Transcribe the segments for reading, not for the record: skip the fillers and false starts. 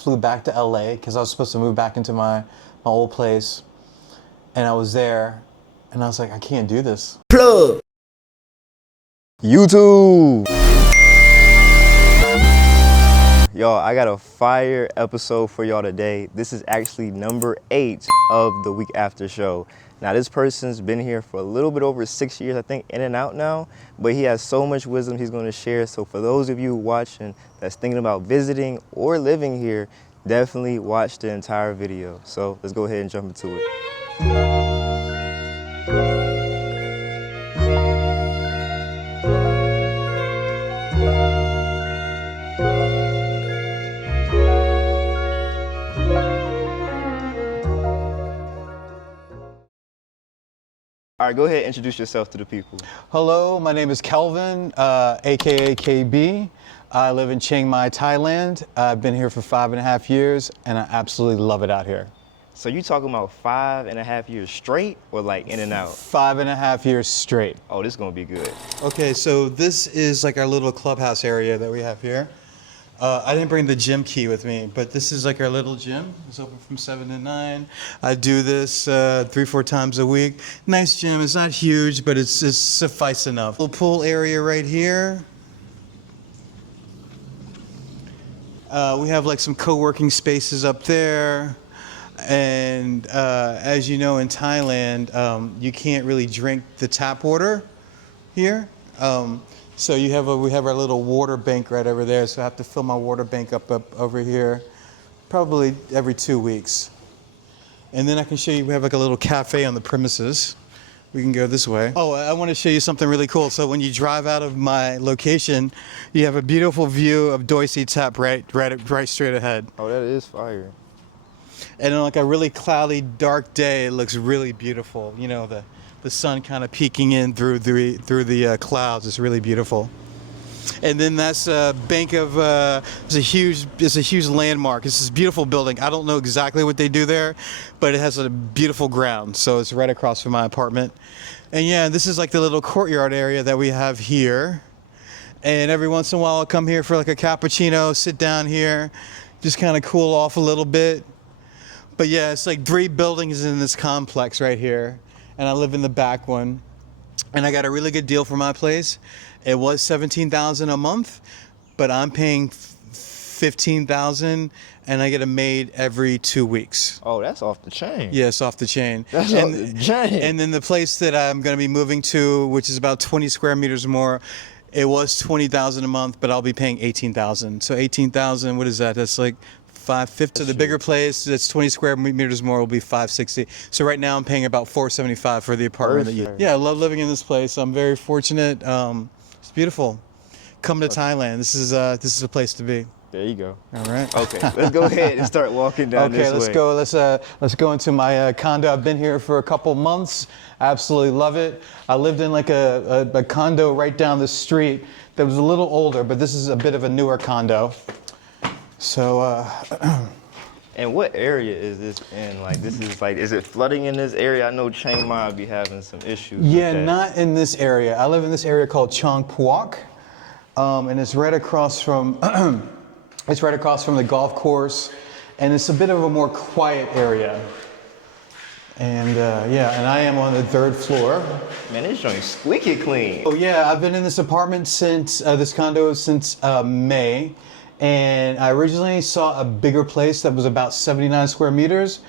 flew back to LA because I was supposed to move back into my old place. And I was there, and I was like, I can't do this. Plug. YouTube. Y'all, I got a fire episode for y'all today. This is actually number 8 of the week after show. Now, this person's been here for a little bit over 6 years, I think, in and out now, but he has so much wisdom he's going to share. So for those of you watching that's thinking about visiting or living here, definitely watch the entire video. So let's go ahead and jump into it. All right, go ahead and introduce yourself to the people. Hello, my name is Kelvin, aka KB. I live in Chiang Mai, Thailand. I've been here for 5.5 years, and I absolutely love it out here. So you talking about 5.5 years straight, or like in and out? 5.5 years straight. Oh, this is gonna be good. Okay, so this is like our little clubhouse area that we have here. I didn't bring the gym key with me, but this is like our little gym. It's open from 7 to 9. I do this 3-4 times a week. Nice gym. It's not huge, but it's suffice enough. Little pool area right here. We have like some co-working spaces up there. And as you know, in Thailand, you can't really drink the tap water here. So we have our little water bank right over there. So I have to fill my water bank up over here, probably every 2 weeks. And then I can show you, we have like a little cafe on the premises. We can go this way. Oh, I want to show you something really cool. So when you drive out of my location, you have a beautiful view of Doi Si Tap right straight ahead. Oh, that is fire. And on like a really cloudy, dark day, it looks really beautiful. You know, the sun kind of peeking in through the clouds. It's really beautiful. And then that's a bank of it's a huge landmark. It's this beautiful building. I don't know exactly what they do there, but it has a beautiful ground. So it's right across from my apartment. And yeah, this is like the little courtyard area that we have here. And every once in a while, I'll come here for like a cappuccino, sit down here, just kind of cool off a little bit. But yeah, it's like 3 buildings in this complex right here. And I live in the back one, and I got a really good deal for my place. It was $17,000 a month, but I'm paying $15,000, and I get a maid every 2 weeks. Oh, that's off the chain. Yes, off the chain. That's off the chain. And then the place that I'm going to be moving to, which is about 20 square meters more, it was $20,000 a month, but I'll be paying $18,000. So $18,000, what is that? That's like $550. So the bigger place that's 20 square meters more will be $560. So right now I'm paying about $475 for the apartment. Yeah, I love living in this place. I'm very fortunate. It's beautiful. Come to Thailand. This is a place to be. There you go. All right. Okay, let's go ahead and start walking down this way. Okay, let's go into my condo. I've been here for a couple months. I absolutely love it. I lived in like a condo right down the street that was a little older, but this is a bit of a newer condo. So, and what area is this in? Like, this is like, is it flooding in this area? I know Chiang Mai be having some issues. Yeah, with that. not in this area. I live in this area called Chiang Mai, and it's right across from the golf course, and it's a bit of a more quiet area. And yeah, and I am on the 3rd floor. Man, this joint's squeaky clean. Oh yeah, I've been in this apartment since this condo since May. And I originally saw a bigger place that was about 79 square meters,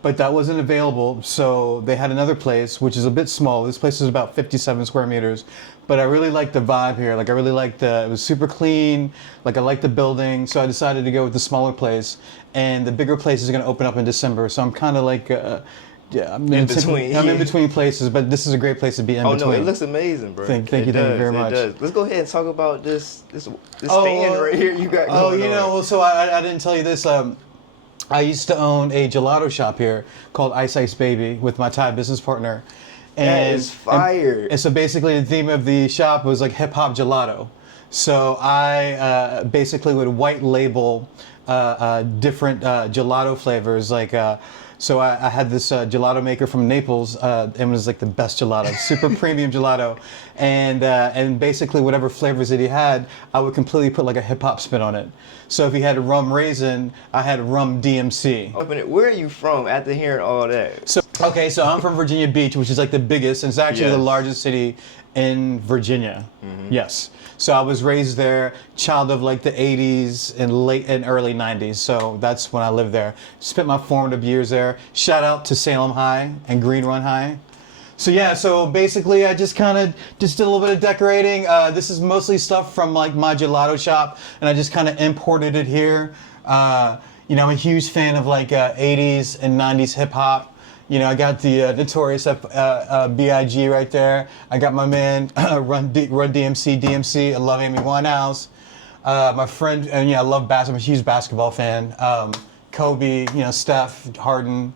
but that wasn't available. So they had another place, which is a bit small. This place is about 57 square meters, but I really liked the vibe here. Like I really liked it was super clean. Like I liked the building. So I decided to go with the smaller place, and the bigger place is going to open up in December. So I'm kind of like, yeah, I'm in between places, but this is a great place to be in between. Oh no, it looks amazing, bro. Thank you very much. It does. Let's go ahead and talk about this stand right here you got going on. Oh, you know, so I didn't tell you this. I used to own a gelato shop here called Ice Ice Baby with my Thai business partner. And, that is fire. And so basically the theme of the shop was like hip hop gelato. So I basically would white label different gelato flavors like So I had this gelato maker from Naples. It was like the best gelato, super premium gelato, and basically whatever flavors that he had, I would completely put like a hip hop spin on it. So if he had a rum raisin, I had rum DMC. Where are you from after hearing all that? So okay, so I'm from Virginia Beach, which is like the biggest, and it's actually the largest city in Virginia. Yes. So I was raised there, child of like the 80s and late and early 90s. So that's when I lived there. Spent my formative years there. Shout out to Salem High and Green Run High. So yeah, so basically I just kind of just did a little bit of decorating. This is mostly stuff from like my gelato shop, and I just kind of imported it here. You know, I'm a huge fan of like 80s and 90s hip hop. You know, I got the notorious B.I.G. right there. I got my man Run DMC. I love Amy Winehouse. My friend, and yeah, I love basketball. I'm a huge basketball fan. Kobe, you know, Steph, Harden.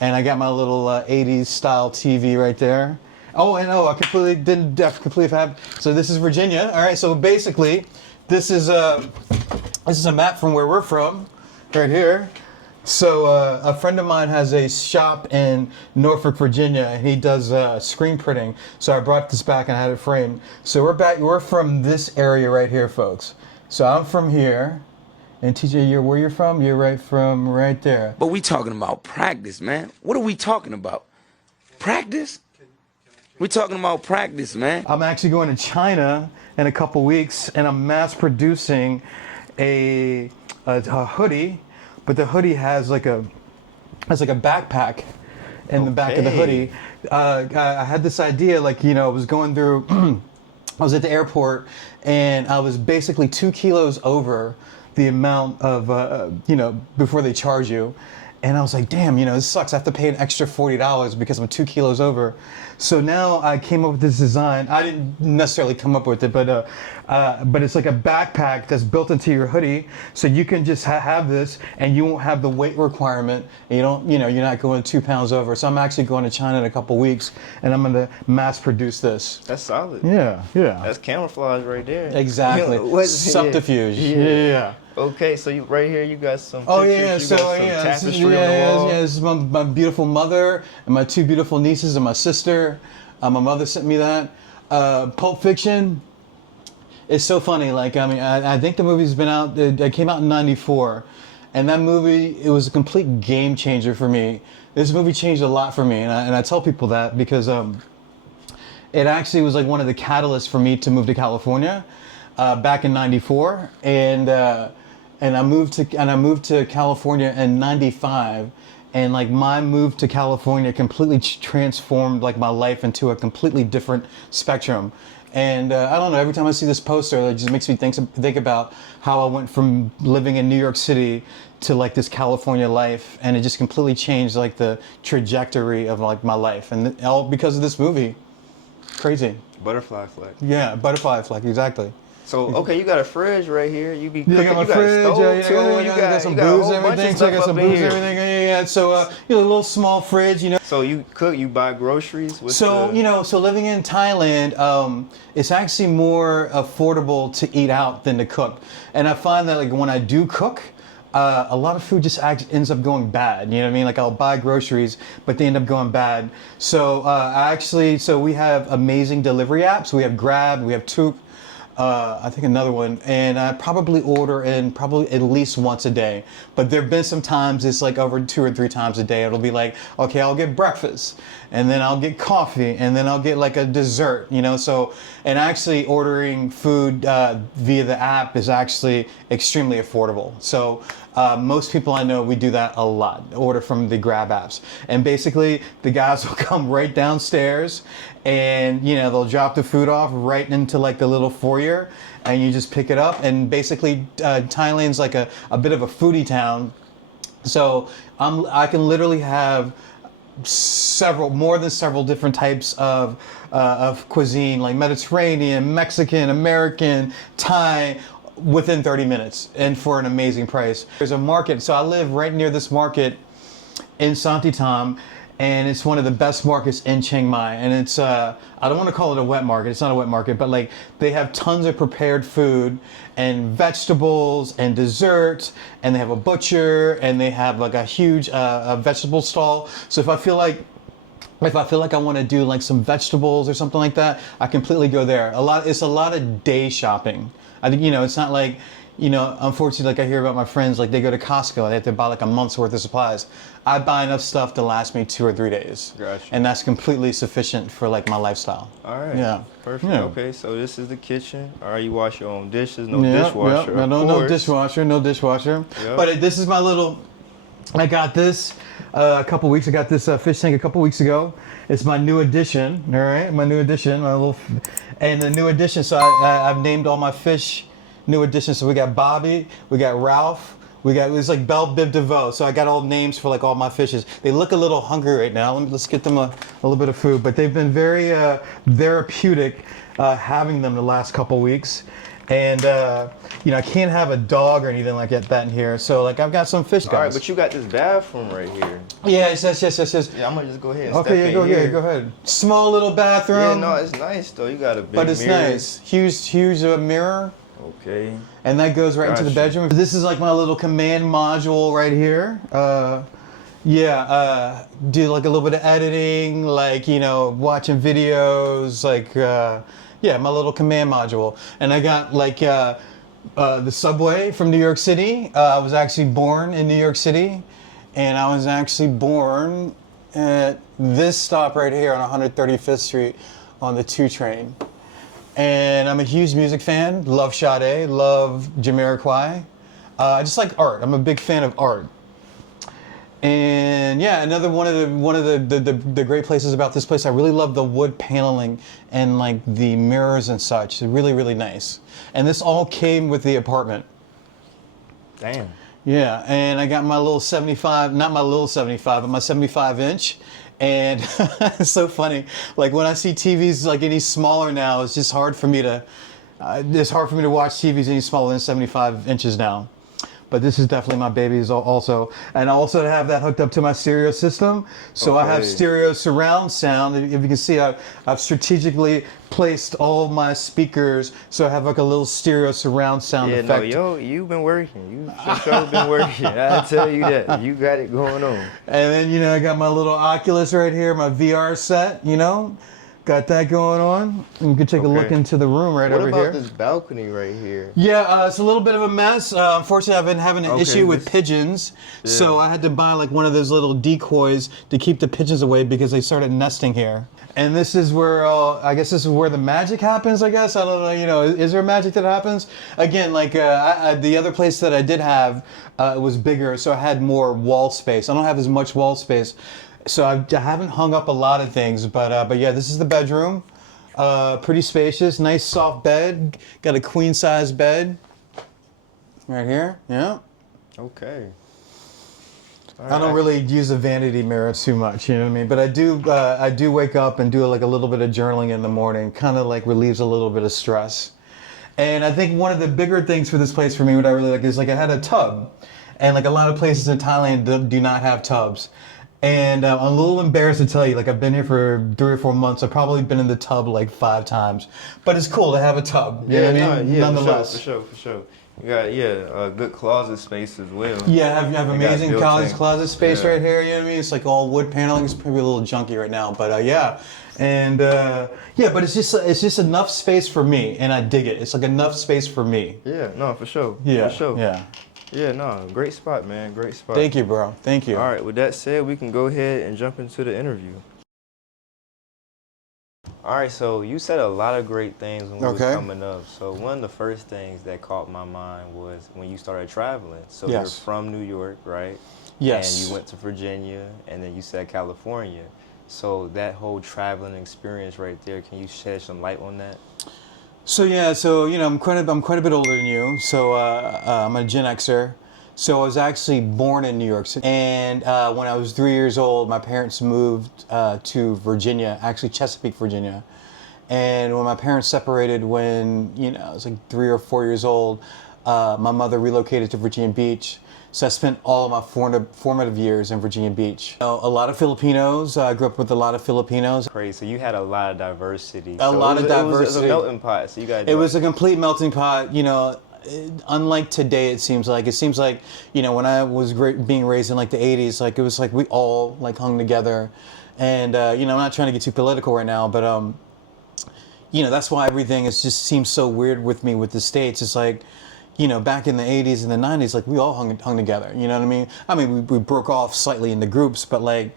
And I got my little 80s style TV right there. Oh, and I completely have. So this is Virginia. All right, so basically, this is a map from where we're from, right here. So a friend of mine has a shop in Norfolk, Virginia, and he does screen printing. So I brought this back and I had it framed. So we're from this area right here, folks. So I'm from here, and TJ, where you're from? You're right there. But we talking about practice, man. What are we talking about? Practice? We talking about practice, man. I'm actually going to China in a couple weeks, and I'm mass producing a hoodie. But the hoodie has like a backpack in the back of the hoodie. I had this idea, like, you know, I was going through, I was at the airport, and I was basically 2 kilos over the amount of, you know, before they charge you. And I was like, damn, you know, this sucks. I have to pay an extra $40 because I'm 2 kilos over. So now I came up with this design. I didn't necessarily come up with it, but it's like a backpack that's built into your hoodie. So you can just have this, and you won't have the weight requirement. And you know, you're not going 2 pounds over. So I'm actually going to China in a couple weeks, and I'm going to mass produce this. That's solid. Yeah. That's camouflage right there. Exactly. Subterfuge. Yeah. Okay, so right here you got some Oh pictures. yeah, You got some tapestry on the wall. This is my beautiful mother and my 2 beautiful nieces and my sister. My mother sent me that. Pulp Fiction. It's so funny. Like, I mean, I think the movie's been out. It came out in '94, and that movie, it was a complete game changer for me. This movie changed a lot for me, and I tell people that because it actually was like one of the catalysts for me to move to California back in '94, and I moved to California in '95, and like my move to California completely transformed like my life into a completely different spectrum. And I don't know, every time I see this poster, it just makes me think about how I went from living in New York City to like this California life, and it just completely changed like the trajectory of like my life, and all because of this movie. Crazy. Butterfly effect. Yeah, butterfly effect, exactly. So okay, you got a fridge right here. You be cooking. I got my you got fridge. a stove too. You got some booze and everything. So I got some booze and everything. Yeah. So you know, a little small fridge. You know. So you cook. You buy groceries. You know, so living in Thailand, it's actually more affordable to eat out than to cook. And I find that like when I do cook, a lot of food just ends up going bad. You know what I mean? Like I'll buy groceries, but they end up going bad. So so we have amazing delivery apps. We have Grab. We have Toop. I think another one, and I probably order in probably at least once a day. But there've been some times it's like over 2 or 3 times a day. It'll be like, okay, I'll get breakfast, and then I'll get coffee, and then I'll get like a dessert, you know. So, and actually ordering food via the app is actually extremely affordable. So most people I know, we do that a lot, order from the Grab apps. And basically the guys will come right downstairs, and you know, they'll drop the food off right into like the little foyer, and you just pick it up. And basically Thailand's like a bit of a foodie town. So I can literally have more than several different types of cuisine, like Mediterranean, Mexican, American, Thai, within 30 minutes, and for an amazing price. There's a market, so I live right near this market in Santitam, and it's one of the best markets in Chiang Mai. And it's I don't want to call it a wet market. It's not a wet market, but like they have tons of prepared food and vegetables and desserts, and they have a butcher, and they have like a huge a vegetable stall. So if I feel like I want to do like some vegetables or something like that, I completely go there. It's a lot of day shopping. I think, it's not like, unfortunately, like I hear about my friends, like they go to Costco and they have to buy like a month's worth of supplies. I buy enough stuff to last me 2 or 3 days. Gotcha. And that's completely sufficient for like my lifestyle. All right. Yeah. Perfect. Yeah. Okay, so this is the kitchen. All right, you wash your own dishes, no dishwasher. Yeah. No dishwasher, no dishwasher. Yep. But this is my little, I got this a couple weeks. I got this fish tank a couple weeks ago. It's my new addition, all right? My new addition, and the new addition, so I've named all my fish new additions. So we got Bobby, we got Ralph, it's like Belle Biv DeVoe. So I got all names for like all my fishes. They look a little hungry right now. Let's get them a little bit of food. But they've been very therapeutic having them the last couple weeks. And I can't have a dog or anything like that in here. So like I've got some fish guys. All right, but you got this bathroom right here. Yes. Yeah, I'm gonna just go ahead and step in Go here. Go ahead. Small little bathroom. Yeah, no, it's nice though. You got a big But it's mirror. nice. Huge mirror. Okay. And that goes right into the Gotcha. bedroom. This is like my little command module right here. Do like a little bit of editing, like, watching videos, like, my little command module. And I got like the subway from New York City. I was actually born in New York City, and I was actually born at this stop right here on 135th Street on the 2 train. And I'm a huge music fan. Love Sade, love Jamiroquai. I just like art. I'm a big fan of art. And yeah, another one of the great places about this place, I really love the wood paneling and like the mirrors and such. It's really, really nice. And this all came with the apartment. Damn. Yeah, and I got my little 75, not my little 75, but my 75 inch. And it's so funny. Like when I see TVs like any smaller now, it's just hard for me to watch TVs any smaller than 75 inches now. But this is definitely my baby also. And I also have that hooked up to my stereo system. So I have Okay. stereo surround sound. If you can see, I've strategically placed all my speakers so I have like a little stereo surround sound Yeah, effect. no, you've been working. You for sure been working. I tell you that. You got it going on. And then, I got my little Oculus right here, my VR set, Got that going on. And you can take a look Okay. into the room right What over about here. this balcony right here? Yeah, it's a little bit of a mess. Unfortunately, I've been having an Okay, issue with this- pigeons, so I had to buy like one of those little decoys to keep the pigeons away because they started nesting here. And this is where, I guess this is where the magic happens, I guess. I don't know, is there magic that happens? Again, like the other place that I did have was bigger, so I had more wall space. I don't have as much wall space. So I haven't hung up a lot of things, but yeah, this is the bedroom. Pretty spacious, nice soft bed. Got a queen size bed right here. Yeah. Okay. I don't really use a vanity mirror too much, you know what I mean? But I do wake up and do like a little bit of journaling in the morning, kind of like relieves a little bit of stress. And I think one of the bigger things for this place for me, what I really like is like I had a tub, and like a lot of places in Thailand do not have tubs. And I'm a little embarrassed to tell you, like I've been here for 3 or 4 months. I've probably been in the tub like 5 times, but it's cool to have a tub. You know what I mean? Nonetheless. For sure. You got a good closet space as well. Yeah, have amazing built-in. closet space Yeah. right here. You know what I mean? It's like all wood paneling. It's probably a little junky right now, but yeah. And but it's just enough space for me, and I dig it. It's like enough space for me. Yeah, no, for sure. Yeah, For sure. yeah. Yeah, no, great spot, man. Great spot. Thank you, bro. Thank you. All right, with that said, we can go ahead and jump into the interview. All right, so you said a lot of great things when we were Okay. coming up. So one of the first things that caught my mind was when you started traveling. So Yes. you're from New York, right? Yes. And you went to Virginia, and then you said California. So that whole traveling experience right there, can you shed some light on that? So yeah, I'm quite a bit older than you. So I'm a Gen Xer. So I was actually born in New York City, and when I was 3 years old, my parents moved to Virginia, actually Chesapeake, Virginia. And when my parents separated, when I was like 3 or 4 years old, my mother relocated to Virginia Beach. So I spent all of my formative years in Virginia Beach. A lot of Filipinos. I grew up with a lot of Filipinos. Crazy. So you had a lot of diversity. A lot of diversity. It was a melting pot. So you got. It was a complete melting pot. You know, unlike today, it seems like. You know, when I was being raised in like the '80s, like it was like we all like hung together, and you know, I'm not trying to get too political right now, but you know, that's why everything is just seems so weird with me with the States. It's like, you know, back in the 80s and the 90s, like we all hung together, you know what I mean? I mean, we broke off slightly into groups, but like,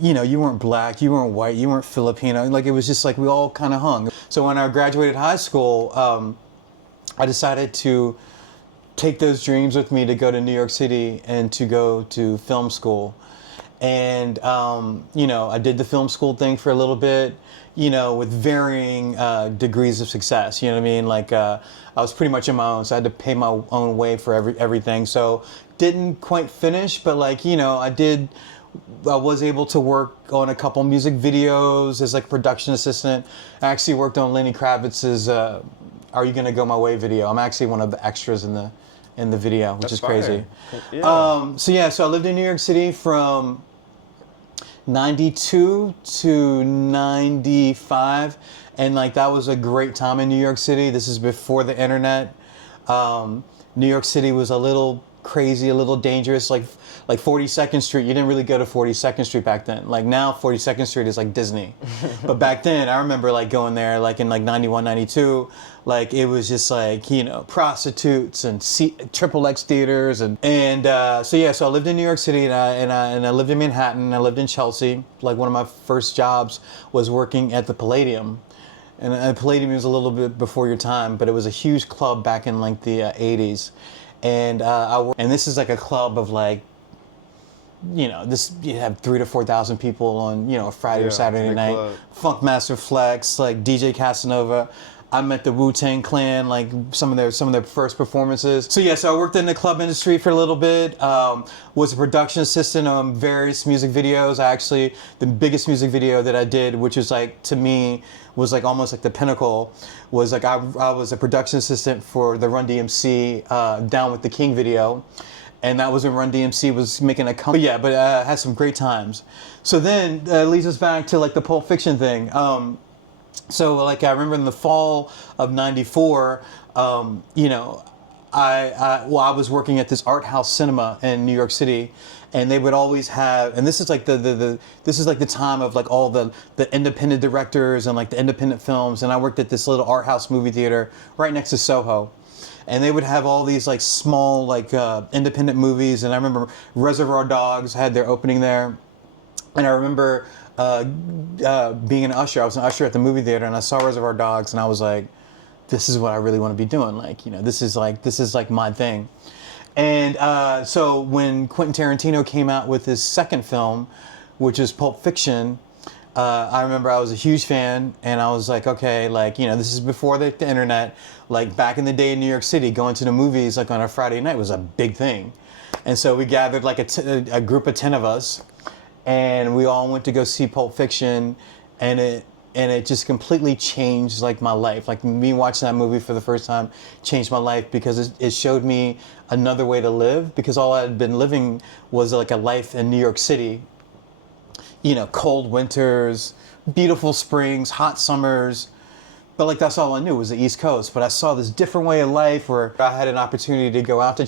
you know, you weren't black, you weren't white, you weren't Filipino. Like it was just like we all kind of hung. So when I graduated high school, I decided to take those dreams with me to go to New York City and to go to film school. And, you know, I did the film school thing for a little bit, you know, with varying degrees of success. You know what I mean? Like, I was pretty much on my own, so I had to pay my own way for everything. So didn't quite finish, but like, you know, I was able to work on a couple music videos as like production assistant. I actually worked on Lenny Kravitz's "Are You Gonna Go My Way" video. I'm actually one of the extras in the video, which is crazy. Yeah. So I lived in New York City from 92 to 95, and like that was a great time in New York City. This is before the internet. New York City was a little crazy, a little dangerous. Like 42nd Street, you didn't really go to 42nd Street back then. Like now 42nd Street is like Disney. But back then I remember like going there like in like 91, 92, like it was just like, you know, prostitutes and triple X theaters and so I lived in New York City and I lived in Manhattan, I lived in Chelsea. Like one of my first jobs was working at the Palladium. And Palladium was a little bit before your time, but it was a huge club back in like the 80s. And and this is like a club of like, you know, you have 3,000 to 4,000 people on, you know, a Friday or Saturday night. Club. Funkmaster Flex, like DJ Casanova. I met the Wu-Tang Clan, like some of their first performances. So I worked in the club industry for a little bit. Was a production assistant on various music videos. The biggest music video that I did, which was like to me was like almost like the pinnacle, was like I was a production assistant for the Run DMC Down with the King video. And that was when Run DMC was making a comeback. But had some great times. So then leads us back to like the Pulp Fiction thing. So like I remember in the fall of '94, you know, I was working at this art house cinema in New York City, and they would always have, and this is like this is like the time of like all the independent directors and like the independent films, and I worked at this little art house movie theater right next to Soho. And they would have all these like small like independent movies, and I remember Reservoir Dogs had their opening there, and I remember being an usher. I was an usher at the movie theater, and I saw Reservoir Dogs, and I was like, "This is what I really want to be doing. Like, you know, this is like my thing." And so when Quentin Tarantino came out with his second film, which is Pulp Fiction, I remember I was a huge fan, and I was like, okay, like, you know, this is before the internet. Like back in the day in New York City, going to the movies like on a Friday night was a big thing. And so we gathered like a group of 10 of us, and we all went to go see Pulp Fiction, and it just completely changed like my life. Like me watching that movie for the first time changed my life because it showed me another way to live, because all I had been living was like a life in New York City. You know, cold winters, beautiful springs, hot summers, but like that's all I knew was the East Coast. But I saw this different way of life where I had an opportunity to go out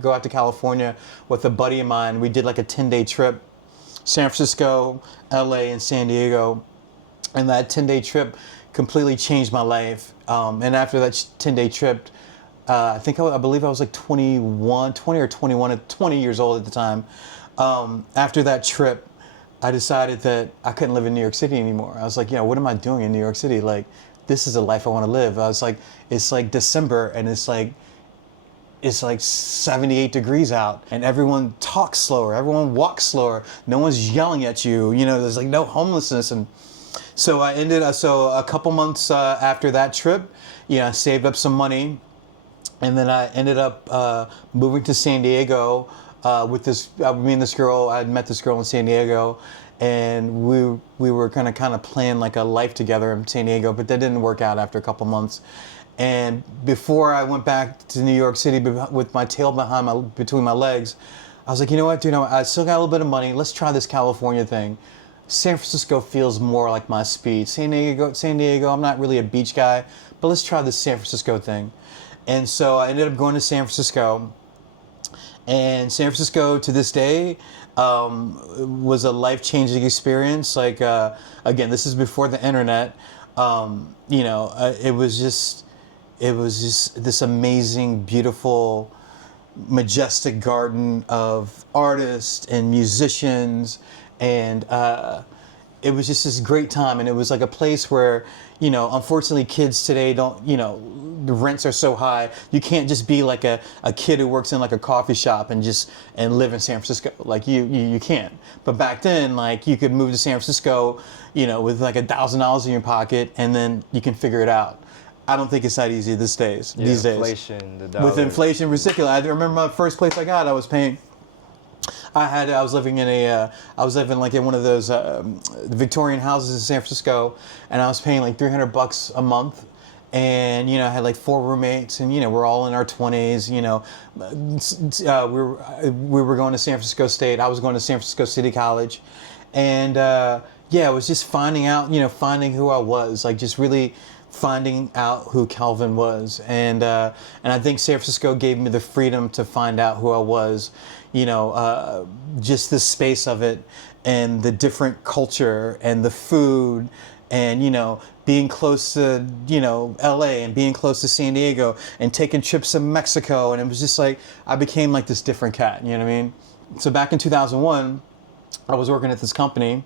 go out to California with a buddy of mine. We did like a 10-day trip, San Francisco, LA, and San Diego, and that 10-day trip completely changed my life. And after that 10-day trip, I believe I was like 20 or 21, 20 years old at the time. After that trip, I decided that I couldn't live in New York City anymore. I was like, what am I doing in New York City? Like, this is the life I want to live. I was like, it's like December, and it's like 78 degrees out, and everyone talks slower, everyone walks slower, no one's yelling at you, there's like no homelessness. And so a couple months after that trip, I saved up some money, and then I ended up moving to San Diego with me and this girl. I had met this girl in San Diego, and we were kind of plan like a life together in San Diego, but that didn't work out after a couple months. And before I went back to New York City with my tail between my legs, I was like, you know what, dude, I still got a little bit of money. Let's try this California thing. San Francisco feels more like my speed. San Diego, I'm not really a beach guy, but let's try this San Francisco thing. And so I ended up going to San Francisco. And San Francisco, to this day, was a life-changing experience. Like, again, this is before the internet. It was just this amazing, beautiful, majestic garden of artists and musicians, and it was just this great time. And it was like a place where, unfortunately, kids today don't, the rents are so high. You can't just be like a kid who works in like a coffee shop and live in San Francisco. Like you can't. But back then, like you could move to San Francisco, with like $1,000 in your pocket, and then you can figure it out. I don't think it's that easy these days. Inflation, the dollar. With inflation, ridiculous. I remember my first place I got, I was paying. I was living like in one of those Victorian houses in San Francisco, and I was paying like $300 a month. And I had like 4 roommates, and we're all in our 20s. We were going to San Francisco State. I was going to San Francisco City College, and it was just finding who I was, like just really finding out who Calvin was, and I think San Francisco gave me the freedom to find out who I was. Just the space of it, and the different culture, and the food, and being close to LA, and being close to San Diego, and taking trips to Mexico, and it was just like I became like this different cat. You know what I mean? So back in 2001, I was working at this company,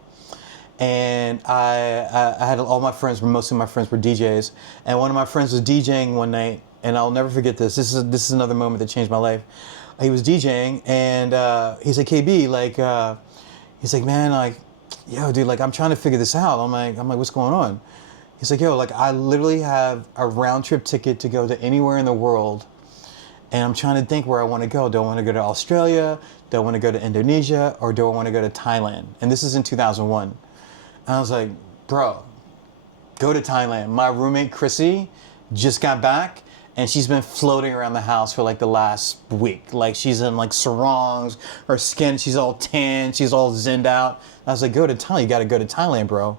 and I had all my friends. Most of my friends were DJs, and one of my friends was DJing one night, and I'll never forget this. This is another moment that changed my life. He was DJing, and he's like, KB, like, he's like, man, like, yo, dude, like, I'm trying to figure this out. I'm like, what's going on? He's like, yo, like, I literally have a round trip ticket to go to anywhere in the world, and I'm trying to think where I want to go. Do I want to go to Australia? Do I want to go to Indonesia? Or do I want to go to Thailand? And this is in 2001. And I was like, bro, go to Thailand. My roommate, Chrissy, just got back, and she's been floating around the house for like the last week. Like she's in like sarongs, her skin, she's all tan, she's all zinned out. I was like, go to Thailand, you gotta go to Thailand, bro.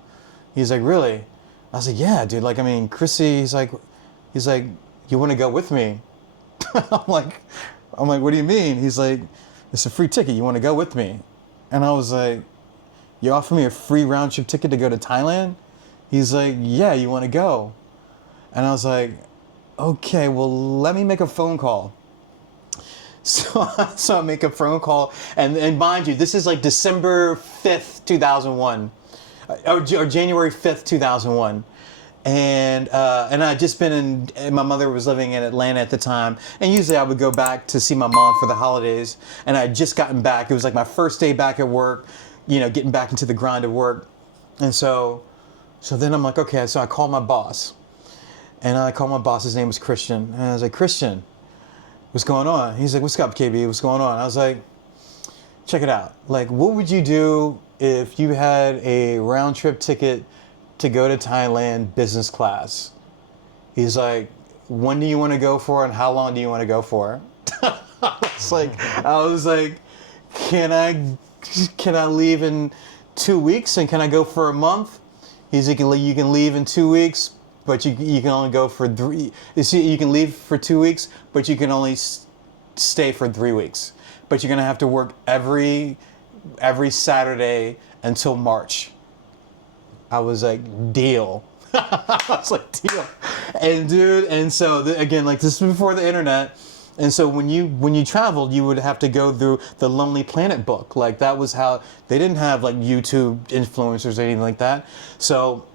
He's like, really? I was like, yeah, dude, like, I mean, Chrissy, he's like, you wanna go with me? I'm like, what do you mean? He's like, it's a free ticket, you wanna go with me? And I was like, you offer me a free round trip ticket to go to Thailand? He's like, yeah, you wanna go? And I was like, okay, well, let me make a phone call. So I make a phone call, and mind you, this is like December 5th, 2001, or January 5th, 2001. And I'd just been and my mother was living in Atlanta at the time, and usually I would go back to see my mom for the holidays, and I had just gotten back. It was like my first day back at work, getting back into the grind of work. And so then I'm like, okay, so I called my boss. And I called my boss, his name was Christian. And I was like, Christian, what's going on? He's like, what's up, KB? What's going on? I was like, check it out. Like, what would you do if you had a round trip ticket to go to Thailand business class? He's like, when do you want to go for, and how long do you want to go for? I was like, can I leave in 2 weeks, and can I go for a month? He's like, you can leave in 2 weeks, but you can only go for 3. You can leave for 2 weeks, but you can only stay for 3 weeks. But you're gonna have to work every Saturday until March. I was like, deal. I was like, deal. And dude, and so again, like this is before the internet. And so when you traveled, you would have to go through the Lonely Planet book. Like that was how they didn't have like YouTube influencers or anything like that. So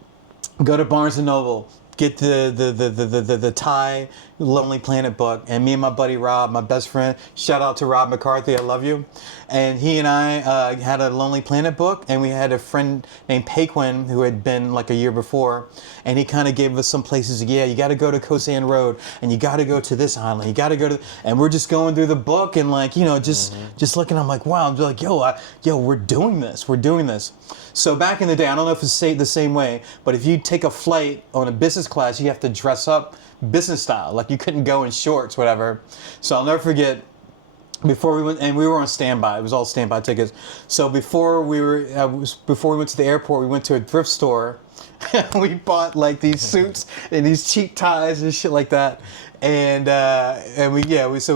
go to Barnes and Noble, get the Thai Lonely Planet book, and me and my buddy Rob, my best friend, shout out to Rob McCarthy, I love you. And he and I had a Lonely Planet book, and we had a friend named Paquin who had been like a year before, and he kind of gave us some places. Yeah, you got to go to Koh San Road, and you got to go to this island. You got to go to, and we're just going through the book and like just looking. I'm like, wow. I'm like, yo, we're doing this. We're doing this. So back in the day, I don't know if it's the same way, but if you take a flight on a business class, you have to dress up business style. Like you couldn't go in shorts, whatever. So I'll never forget. Before we went, and we were on standby. It was all standby tickets. So before we went to the airport, we went to a thrift store. We bought like these suits and these cheap ties and shit like that. And we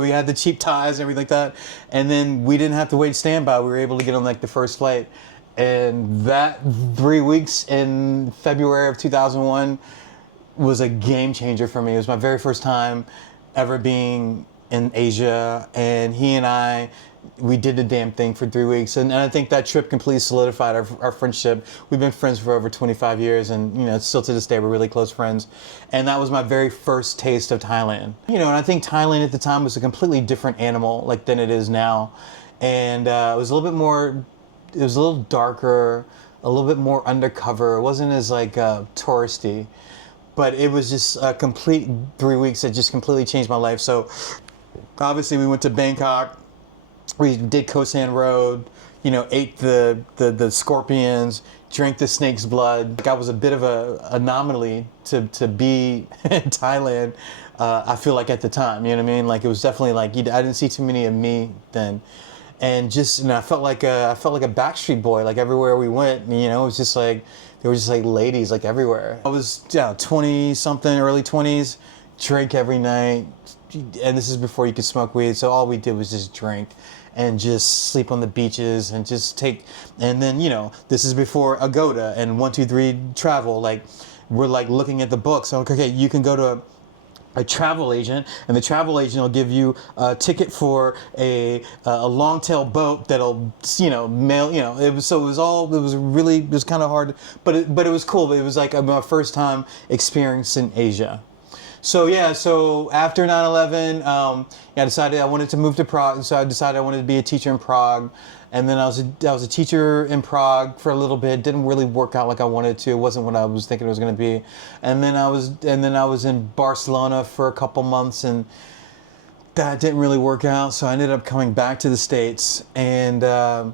had the cheap ties and everything like that. And then we didn't have to wait standby. We were able to get on like the first flight. And that 3 weeks in February of 2001 was a game changer for me. It was my very first time ever being in Asia, and he and we did the damn thing for 3 weeks, and I think that trip completely solidified our friendship. We've been friends for over 25 years, and still to this day we're really close friends. And that was my very first taste of Thailand. And I think Thailand at the time was a completely different animal like than it is now, and it was a little bit more. It was a little darker, a little bit more undercover. It wasn't as like touristy, but it was just a complete 3 weeks that just completely changed my life. So obviously we went to Bangkok, we did Koh San Road, ate the scorpions, drank the snake's blood. Like I was a bit of an anomaly to be in Thailand, I feel like at the time, you know what I mean? Like it was definitely like, I didn't see too many of me then. And just, I felt like a Backstreet Boy, like everywhere we went, it was just like, there were just like ladies like everywhere. I was 20 something, early 20s, drank every night. And this is before you could smoke weed. So all we did was just drink and just sleep on the beaches and just and then, this is before Agoda and 123 travel. Like we're like looking at the books. So, okay, you can go to a travel agent, and the travel agent will give you a ticket for a long tail boat that'll mail. It was kind of hard, but it was cool. It was like my first time experiencing Asia. So after 9/11, I decided I wanted to move to Prague. So I decided I wanted to be a teacher in Prague. And then I was a teacher in Prague for a little bit. Didn't really work out like I wanted to. It wasn't what I was thinking it was going to be. And then I was in Barcelona for a couple months, and that didn't really work out. So I ended up coming back to the States, and and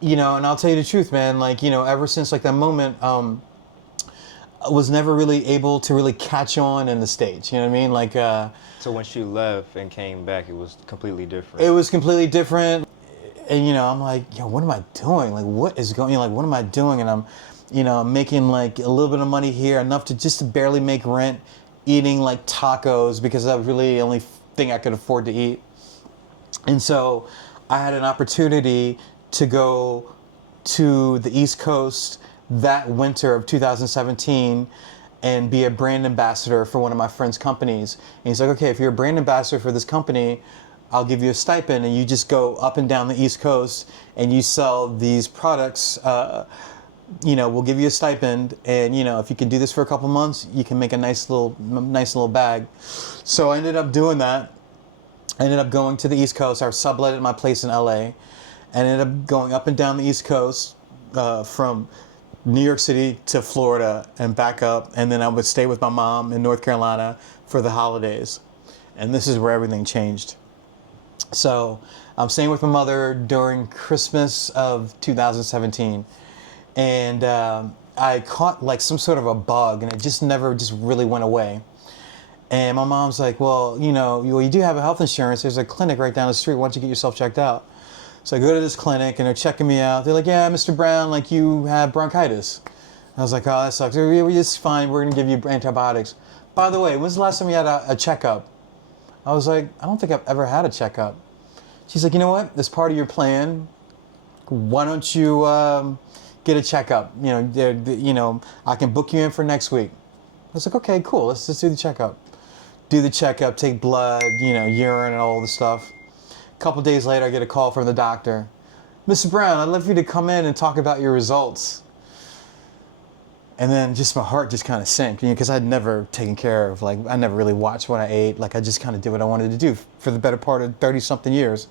I'll tell you the truth, man. Like ever since like that moment, I was never really able to really catch on in the States. You know what I mean? Like. So once you left and came back, it was completely different. It was completely different. And I'm like, what am I doing? Like, what is going? Like, what am I doing? And I'm making like a little bit of money here, enough to barely make rent, eating like tacos because that was really the only thing I could afford to eat. And so, I had an opportunity to go to the East Coast that winter of 2017 and be a brand ambassador for one of my friend's companies. And he's like, okay, if you're a brand ambassador for this company, I'll give you a stipend, and you just go up and down the East Coast and you sell these products. We'll give you a stipend, and if you can do this for a couple months, you can make a nice little bag. So I ended up doing that. I ended up going to the East Coast. I subletted my place in LA, and ended up going up and down the East Coast from New York City to Florida and back up, and then I would stay with my mom in North Carolina for the holidays. And this is where everything changed. So I'm staying with my mother during Christmas of 2017, and I caught like some sort of a bug, and it just never really went away. And my mom's like, well, you do have a health insurance. There's a clinic right down the street. Why don't you get yourself checked out? So I go to this clinic, and they're checking me out. They're like, yeah, Mr. Brown, like you have bronchitis. I was like, oh, that sucks. It's fine. We're going to give you antibiotics. By the way, when's the last time you had a checkup? I was like, I don't think I've ever had a checkup. She's like, you know what? As part of your plan, why don't you get a checkup? I can book you in for next week. I was like, okay, cool. Let's just do the checkup. Do the checkup, take blood, urine and all the stuff. A couple days later, I get a call from the doctor. Mr. Brown, I'd love for you to come in and talk about your results. And then just my heart just kind of sank, because I'd never taken care of, I never really watched what I ate. I just kind of did what I wanted to do for the better part of 30-something years.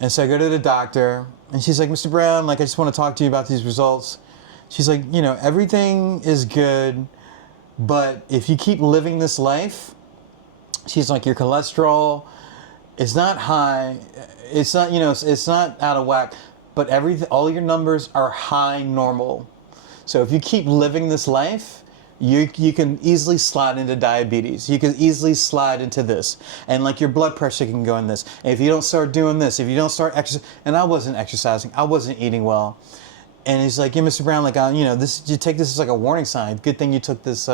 And so I go to the doctor, and she's like, Mr. Brown, I just want to talk to you about these results. She's like, everything is good, but if you keep living this life, she's like, your cholesterol is not high. It's not, it's not out of whack, but all your numbers are high normal. So if you keep living this life, you can easily slide into diabetes. You can easily slide into this, and like your blood pressure can go in this. And if you don't start doing this, if you don't start exercising, and I wasn't exercising, I wasn't eating well. And he's like, yeah, Mr. Brown, like, this, you take this as like a warning sign. Good thing you took this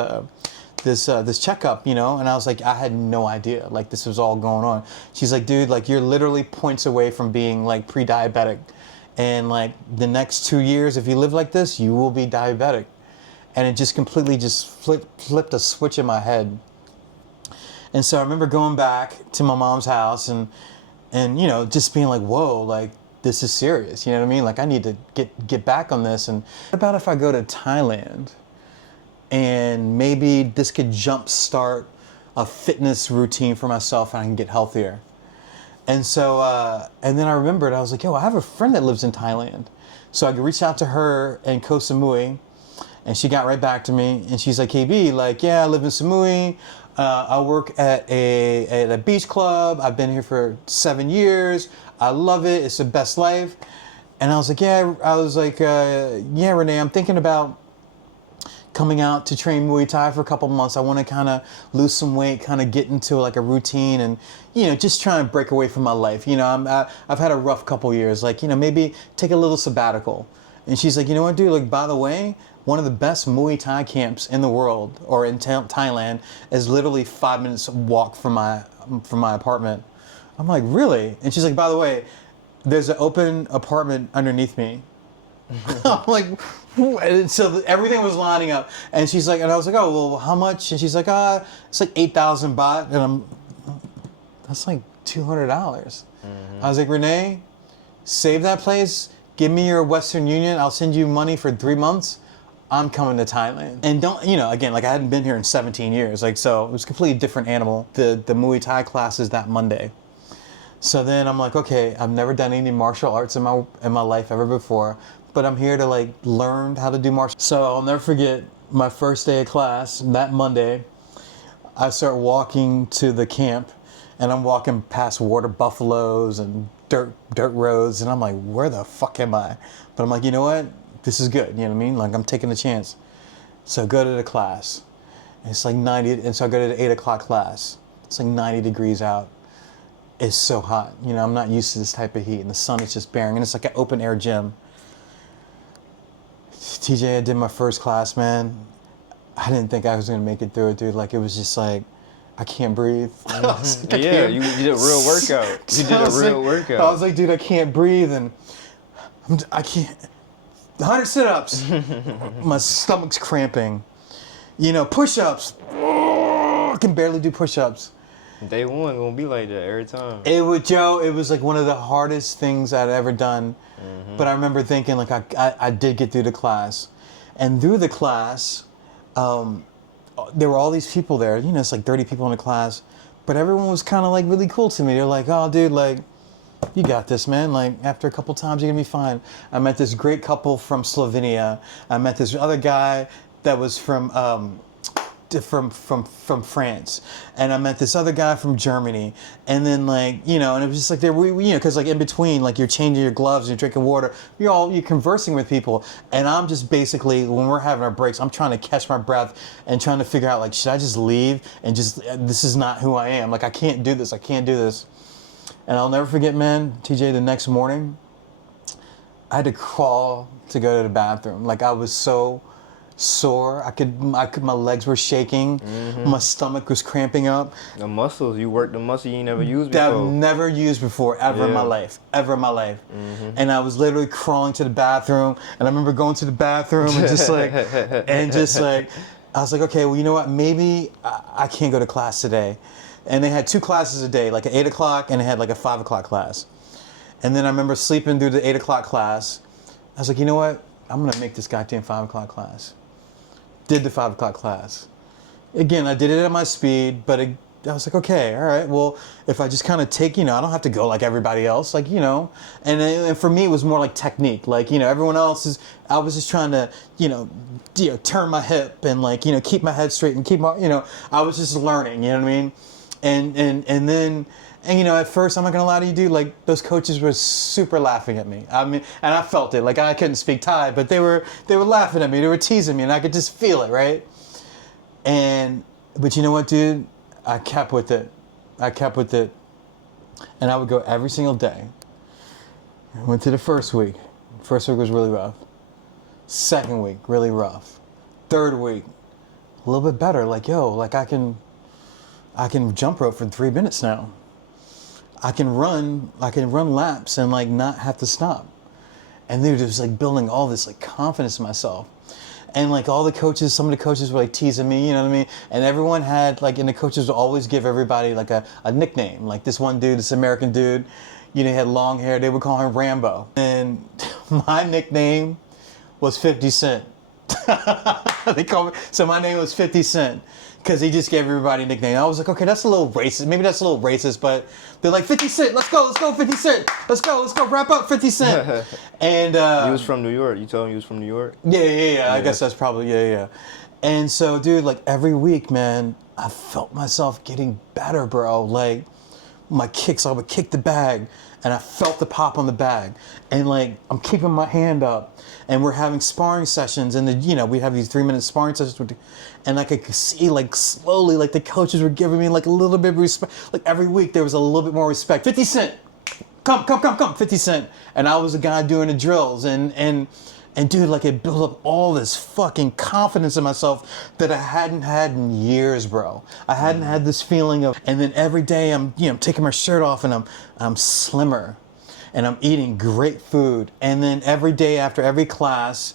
this checkup, And I was like, I had no idea, like, this was all going on. She's like, dude, like, you're literally points away from being like pre-diabetic, and like the next 2 years, if you live like this, you will be diabetic. And it just completely just flipped a switch in my head. And so I remember going back to my mom's house and just being like, whoa, like, this is serious, you know what I mean? Like, I need to get back on this. And what about if I go to Thailand and maybe this could jumpstart a fitness routine for myself and I can get healthier? And so, and then I remembered, I was like, yo, I have a friend that lives in Thailand. So I reached out to her in Koh Samui, and she got right back to me, and she's like, KB, like, yeah, I live in Samui. I work at a beach club. I've been here for 7 years. I love it. It's the best life. And I was like, yeah, Renee, I'm thinking about coming out to train Muay Thai for a couple months. I want to kind of lose some weight, kind of get into like a routine and, just try and break away from my life. I've had a rough couple years, like, maybe take a little sabbatical. And she's like, you know what, dude, like, by the way, one of the best Muay Thai camps in the world or in Thailand is literally 5 minutes walk from my apartment. I'm like, really? And she's like, by the way, there's an open apartment underneath me. I'm like, and so everything was lining up. And she's like, and I was like, oh, well, how much? And she's like, it's like 8,000 baht. And that's like $200. I was like, Renee, save that place. Give me your Western Union. I'll send you money for 3 months. I'm coming to Thailand. And again, like, I hadn't been here in 17 years. Like, so it was a completely different animal. The Muay Thai class is that Monday. So then I'm like, okay, I've never done any martial arts in my life ever before, but I'm here to like learn how to do martial. So I'll never forget my first day of class, that Monday. I start walking to the camp, and I'm walking past water buffaloes and dirt roads, and I'm like, where the fuck am I? But I'm like, you know what? This is good, you know what I mean? Like, I'm taking a chance. So I go to the class, and it's like 90, and so I go to the 8 o'clock class. It's like 90 degrees out. It's so hot. I'm not used to this type of heat, and the sun is just bearing, and it's like an open air gym. TJ, I did my first class, man. I didn't think I was gonna make it through it, dude. Like, it was just like, I can't breathe. You did a real workout. You did a real workout. I was like, dude, I can't breathe, and I can't. 100 sit-ups. My stomach's cramping. Push-ups. I can barely do push-ups. Day one gonna be like that every time. It was like one of the hardest things I'd ever done. But I remember thinking, like, I did get through the class. And through the class, there were all these people there. It's like 30 people in the class. But everyone was kind of like really cool to me. They're like, oh, dude, like, you got this, man. Like, after a couple times, you're gonna be fine. I met this great couple from Slovenia. I met this other guy that was from France, and I met this other guy from Germany, and then and it was just like because like in between, like, you're changing your gloves, you're drinking water, you're conversing with people, and I'm just basically, when we're having our breaks, I'm trying to catch my breath and trying to figure out, like, should I just leave and just, this is not who I am, like, I can't do this. And I'll never forget, man, TJ, the next morning, I had to crawl to go to the bathroom. Like, I was so sore. My legs were shaking. My stomach was cramping up. The muscles, you worked the muscle you never used before. That I've never used before, ever in my life. And I was literally crawling to the bathroom, and I remember going to the bathroom and just like, I was like, okay, well, you know what? Maybe I can't go to class today. And they had 2 classes a day, like at 8 o'clock, and they had like a 5 o'clock class. And then I remember sleeping through the 8 o'clock class. I was like, you know what? I'm gonna make this goddamn 5 o'clock class. Did the 5 o'clock class. Again, I did it at my speed, but I was like, okay, all right, well, if I just kind of take, I don't have to go like everybody else, like, and for me, it was more like technique. Like, everyone else I was just trying to, turn my hip and like, keep my head straight and keep my, I was just learning, you know what I mean? And then, at first, I'm not gonna lie to you, dude, like, those coaches were super laughing at me. I mean, and I felt it, like, I couldn't speak Thai, but they were laughing at me, they were teasing me, and I could just feel it, right? But you know what, dude? I kept with it. And I would go every single day. I went to the first week. First week was really rough. Second week, really rough. Third week, a little bit better. Like, yo, like I can jump rope for 3 minutes now. I can run laps and like not have to stop. And they were just like building all this like confidence in myself. And like all the coaches, some of the coaches were like teasing me, you know what I mean? And everyone had like, and the coaches would always give everybody like a nickname. Like this one dude, this American dude, you know, he had long hair, they would call him Rambo. And my nickname was 50 Cent. They called me, so my name was 50 Cent. Because he just gave everybody a nickname. I was like, okay, that's a little racist. Maybe that's a little racist, but they're like, 50 Cent, let's go, 50 Cent. Let's go, wrap up 50 Cent. And he was from New York. You told him he was from New York? Yeah. I guess that's probably, yeah. And so, dude, like every week, man, I felt myself getting better, bro. Like my kicks, I would kick the bag and I felt the pop on the bag. And like, I'm keeping my hand up and we're having sparring sessions and we have these 3-minute sparring sessions and like I could see like slowly, like the coaches were giving me like a little bit of respect. Like every week there was a little bit more respect. 50 Cent, come, 50 Cent. And I was the guy doing the drills and dude, like it built up all this fucking confidence in myself that I hadn't had in years, bro. I hadn't had this feeling of, and then every day I'm taking my shirt off and I'm slimmer and I'm eating great food. And then every day after every class,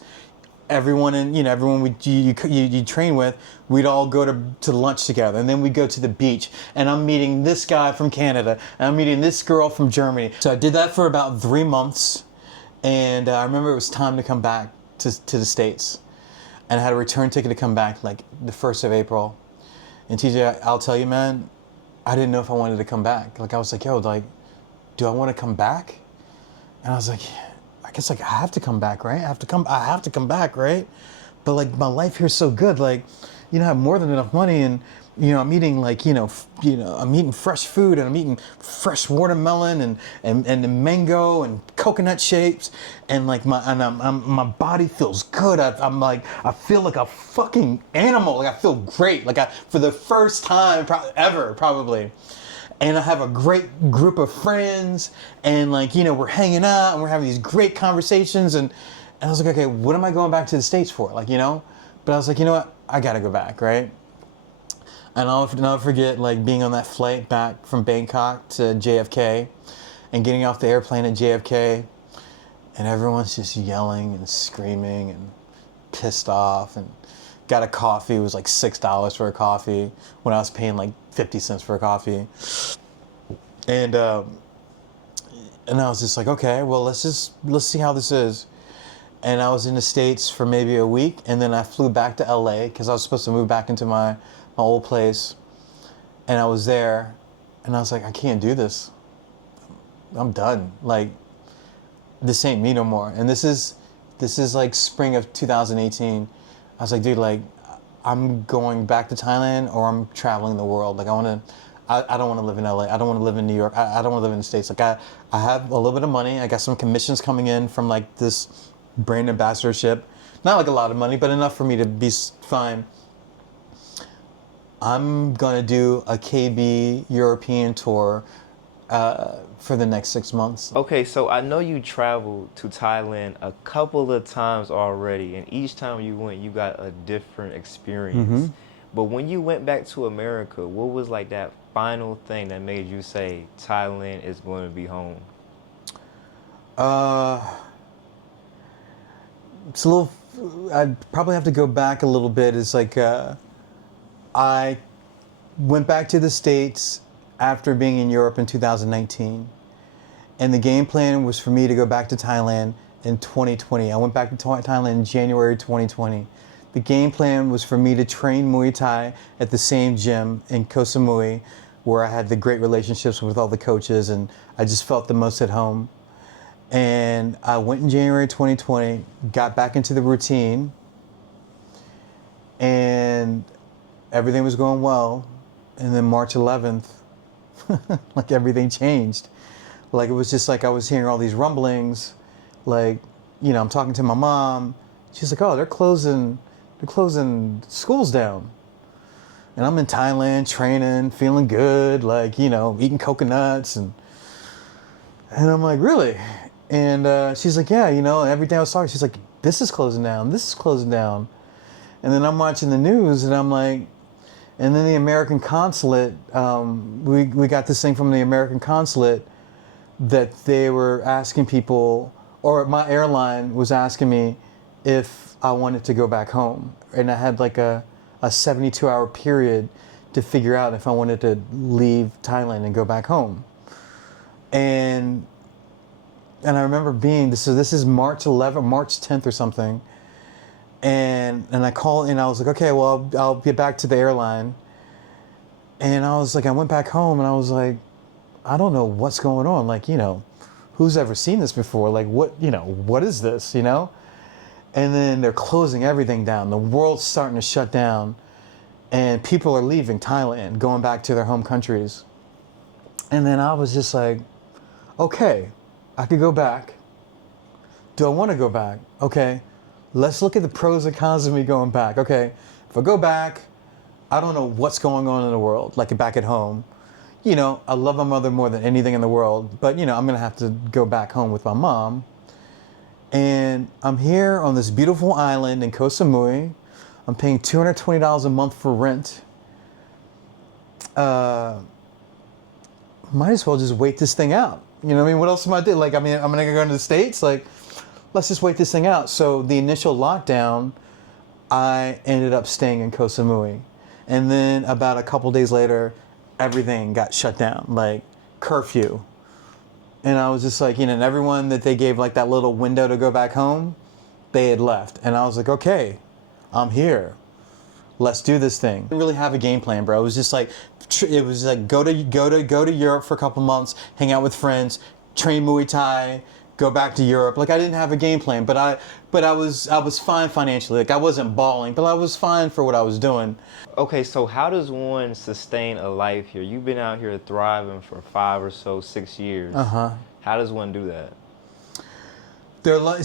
everyone you train with, we'd all go to lunch together, and then we'd go to the beach, and I'm meeting this guy from Canada, and I'm meeting this girl from Germany. So I did that for about 3 months. And I remember it was time to come back to the States. And I had a return ticket to come back like the 1st of April. And TJ, I'll tell you, man, I didn't know if I wanted to come back. Like I was like, yo, like, do I want to come back? And I was like, I guess like I have to come back, right? I have to come back, right? But like my life here's so good. Like, I have more than enough money and I'm eating like, I'm eating fresh food and I'm eating fresh watermelon and the mango and coconut shapes and like my body feels good. I'm like, I feel like a fucking animal. Like I feel great. Like for the first time ever, probably. And I have a great group of friends and like, we're hanging out and we're having these great conversations and I was like, okay, what am I going back to the States for? Like, but I was like, you know what? I gotta go back, right? And I'll never forget like being on that flight back from Bangkok to JFK and getting off the airplane at JFK and everyone's just yelling and screaming and pissed off and got a coffee. It was like $6 for a coffee when I was paying like 50 cents for a coffee. And I was just like, okay, well, let's see how this is. And I was in the States for maybe a week and then I flew back to LA because I was supposed to move back into my old place, and I was there, and I was like, I can't do this. I'm done. Like, this ain't me no more. And this is like spring of 2018. I was like, dude, like, I'm going back to Thailand or I'm traveling the world. Like, I don't want to live in LA. I don't want to live in New York. I don't want to live in the States. Like, I have a little bit of money. I got some commissions coming in from like this brand ambassadorship. Not like a lot of money, but enough for me to be fine. I'm going to do a KB European tour for the next 6 months. Okay, so I know you traveled to Thailand a couple of times already, and each time you went, you got a different experience. Mm-hmm. But when you went back to America, what was like that final thing that made you say Thailand is going to be home? It's a little, I'd probably have to go back a little bit. It's like, I went back to the States after being in Europe in 2019. And the game plan was for me to go back to Thailand in 2020. I went back to Thailand in January 2020. The game plan was for me to train Muay Thai at the same gym in Koh Samui, where I had the great relationships with all the coaches and I just felt the most at home. And I went in January 2020, got back into the routine, and everything was going well. And then March 11th, like everything changed. Like it was just like I was hearing all these rumblings. Like, I'm talking to my mom. She's like, oh, they're closing schools down. And I'm in Thailand training, feeling good, like, eating coconuts. And I'm like, really? And she's like, yeah, every day I was talking, she's like, this is closing down, this is closing down. And then I'm watching the news and I'm like, and then the American consulate, we got this thing from the American consulate that they were asking people, or my airline was asking me if I wanted to go back home. And I had like a 72-hour period to figure out if I wanted to leave Thailand and go back home. And I remember this is March 11th, March 10th or something. And I called and I was like, okay, well, I'll get back to the airline. And I was like, I went back home and I was like, I don't know what's going on. Like, who's ever seen this before? Like, what is this, And then they're closing everything down. The world's starting to shut down. And people are leaving Thailand, going back to their home countries. And then I was just like, okay, I could go back. Do I want to go back? Okay, let's look at the pros and cons of me going back. Okay, if I go back, I don't know what's going on in the world, like back at home. I love my mother more than anything in the world, but I'm going to have to go back home with my mom. And I'm here on this beautiful island in Koh Samui. I'm paying $220 a month for rent. Might as well just wait this thing out. What I mean? What else am I doing? Like, I'm going to go into the States. Like, let's just wait this thing out. So the initial lockdown, I ended up staying in Koh Samui. And then about a couple days later, everything got shut down, like curfew. And I was just like, and everyone that they gave like that little window to go back home, they had left. And I was like, okay, I'm here. Let's do this thing. I didn't really have a game plan, bro. It was just like, go to Europe for a couple months, hang out with friends, train Muay Thai, go back to Europe. Like, I didn't have a game plan, but I was fine financially. Like, I wasn't balling, but I was fine for what I was doing. Okay, so how does one sustain a life here? You've been out here thriving for 5 or so, 6 years. How does one do that?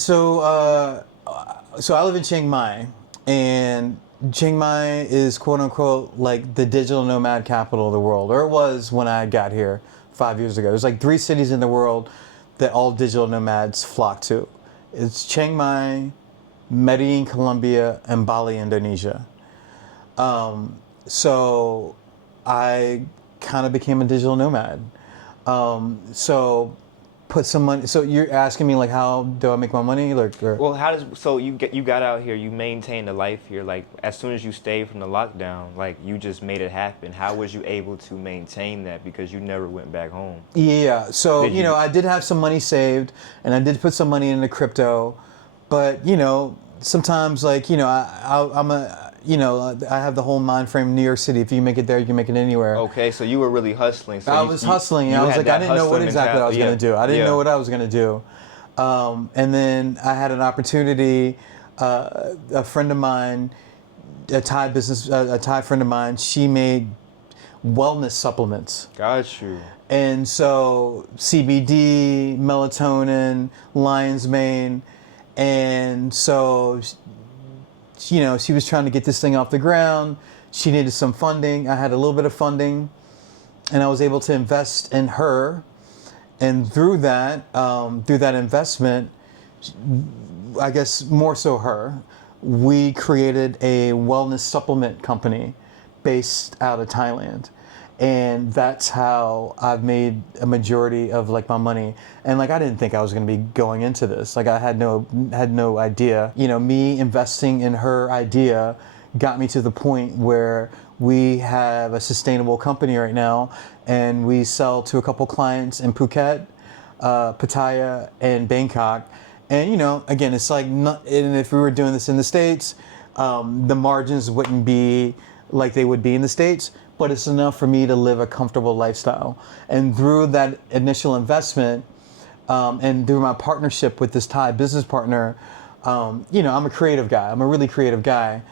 So I live in Chiang Mai, and Chiang Mai is quote unquote like the digital nomad capital of the world, or it was when I got here 5 years ago. There's like 3 cities in the world that all digital nomads flock to. It's Chiang Mai, Medellin, Colombia, and Bali, Indonesia. So I kind of became a digital nomad. So put some money. So you're asking me like, how do I make my money? Like, well, you got out here, you maintained a life here. Like, as soon as you stayed from the lockdown, like, you just made it happen. How was you able to maintain that? Because you never went back home. Yeah. So, I did have some money saved and I did put some money into crypto, but, sometimes like, I have the whole mind frame New York City. If you make it there, you can make it anywhere. Okay, so you were really hustling. So I was hustling. I was like, I didn't know what exactly I was going to do. I didn't know what I was going to do. And then I had an opportunity. A friend of mine, a Thai friend of mine, she made wellness supplements. Got you. And so CBD, melatonin, lion's mane, and so she was trying to get this thing off the ground. She needed some funding. I had a little bit of funding, and I was able to invest in her. And through that investment, I guess more so her, we created a wellness supplement company based out of Thailand. And that's how I've made a majority of like my money. And like, I didn't think I was going to be going into this. Like, I had no idea. Me investing in her idea got me to the point where we have a sustainable company right now, and we sell to a couple clients in Phuket, Pattaya, and Bangkok. And again, it's like, and if we were doing this in the States, the margins wouldn't be like they would be in the States, but it's enough for me to live a comfortable lifestyle. And through that initial investment, and through my partnership with this Thai business partner, I'm a creative guy. I'm a really creative guy.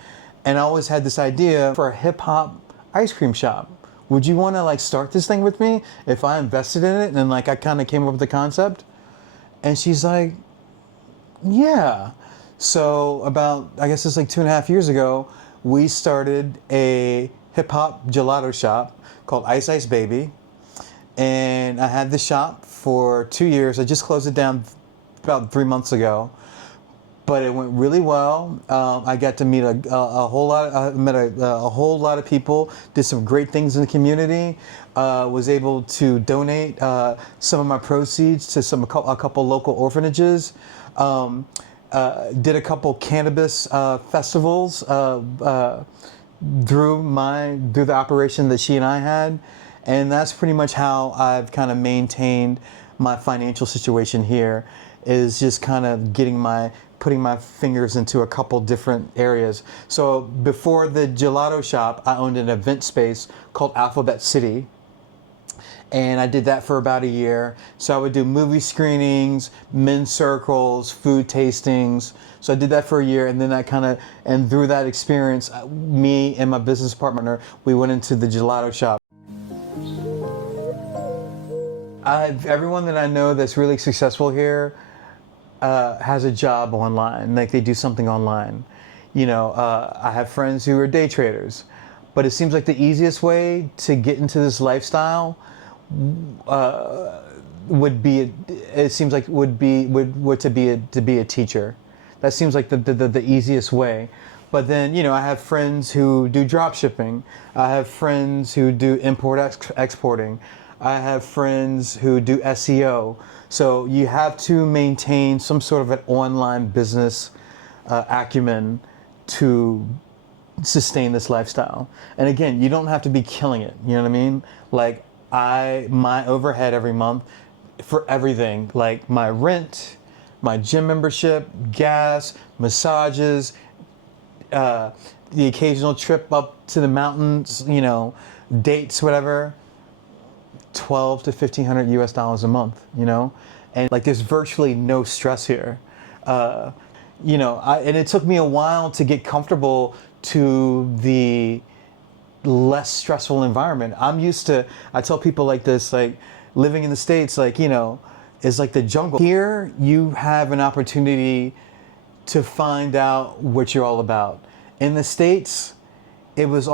And I always had this idea for a hip hop ice cream shop. Would you want to like start this thing with me if I invested in it? And like, I kind of came up with the concept. And she's like, yeah. So about, I guess it's like 2.5 years ago, we started a hip hop gelato shop called Ice Ice Baby, and I had the shop for 2 years. I just closed it down about 3 months ago, but it went really well. I got to meet a whole lot. I met a whole lot of people. Did some great things in the community. Was able to donate some of my proceeds to a couple local orphanages. Did a couple cannabis festivals through the operation that she and I had, and that's pretty much how I've kind of maintained my financial situation here. Is just kind of putting my fingers into a couple different areas. So before the gelato shop, I owned an event space called Alphabet City. And I did that for about a year. So I would do movie screenings, men's circles, food tastings. So I did that for a year, and then and through that experience, me and my business partner, we went into the gelato shop. Everyone that I know that's really successful here has a job online, like they do something online. I have friends who are day traders, but it seems like the easiest way to get into this lifestyle would be to be a teacher. That seems like the easiest way. But then, I have friends who do drop shipping. I have friends who do exporting. I have friends who do SEO. So you have to maintain some sort of an online business acumen to sustain this lifestyle. And again, you don't have to be killing it. You know what I mean? Like my overhead every month for everything, like my rent, my gym membership, gas, massages, the occasional trip up to the mountains, dates, whatever, 12 to 1,500 US dollars a month, and like there's virtually no stress here. And it took me a while to get comfortable to the less stressful environment. I tell people like this, like living in the States, like, is like the jungle. Here, you have an opportunity to find out what you're all about. In the States, it was